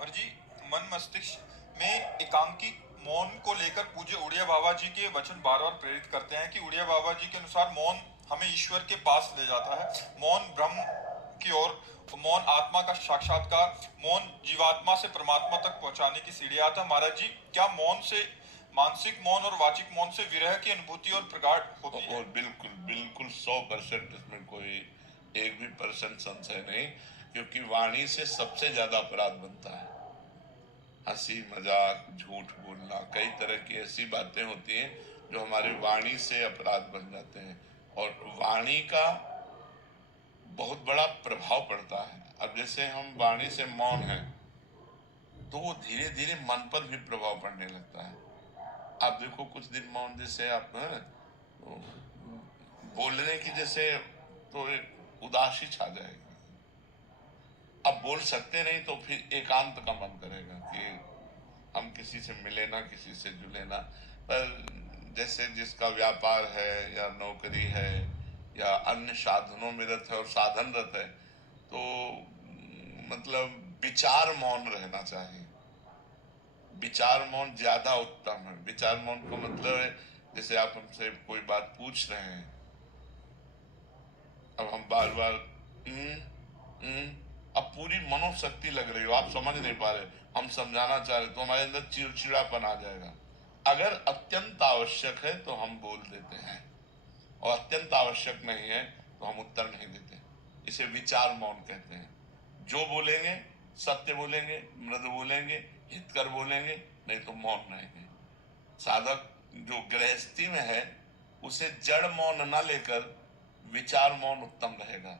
और जी, मन मस्तिष्क में एकांकित मौन को लेकर पूज्य उड़िया बाबा जी के वचन बार बार प्रेरित करते हैं कि उड़िया बाबा जी के अनुसार मौन हमें ईश्वर के पास ले जाता है, मौन ब्रह्म की ओर, मौन आत्मा का साक्षात्कार, मौन जीवात्मा से परमात्मा तक पहुंचाने की सीढ़ी आता है। महाराज जी, क्या मौन से, मानसिक मौन और वाचिक मौन से विरह की अनुभूति और प्रगाढ़ होती है? और बिल्कुल बिल्कुल 100%, इसमें कोई एक भी परसेंट संशय नहीं, क्योंकि वाणी से सबसे ज्यादा अपराध बनता है। हंसी मजाक, झूठ बोलना, कई तरह की ऐसी बातें होती हैं जो हमारी वाणी से अपराध बन जाते हैं, और वाणी का बहुत बड़ा प्रभाव पड़ता है। अब जैसे हम वाणी से मौन हैं तो वो धीरे धीरे मन पर भी प्रभाव पड़ने लगता है। आप देखो, कुछ दिन मौन जैसे आप है ना, तो बोलने की जैसे तो एक उदासी छा जाएगी। अब बोल सकते नहीं तो फिर एकांत का मन करेगा कि हम किसी से मिले ना, किसी से जुले ना। पर जैसे जिसका व्यापार है या नौकरी है या अन्य साधनों में रत है और साधनरत है, तो मतलब विचार मौन रहना चाहिए। विचार मौन ज्यादा उत्तम है। विचार मौन का मतलब है, जैसे आप हमसे कोई बात पूछ रहे हैं, अब हम बार बार अब पूरी मनोशक्ति लग रही हो, आप समझ नहीं पा रहे, हम समझाना चाह रहे, तो हमारे अंदर चिड़चिड़ापन आ जाएगा। अगर अत्यंत आवश्यक है तो हम बोल देते हैं, और अत्यंत आवश्यक नहीं है तो हम उत्तर नहीं देते। इसे विचार मौन कहते हैं। जो बोलेंगे सत्य बोलेंगे, मृदु बोलेंगे, हितकर बोलेंगे, नहीं तो मौन रहेंगे। साधक जो गृहस्थी में है उसे जड़ मौन न लेकर विचार मौन उत्तम रहेगा।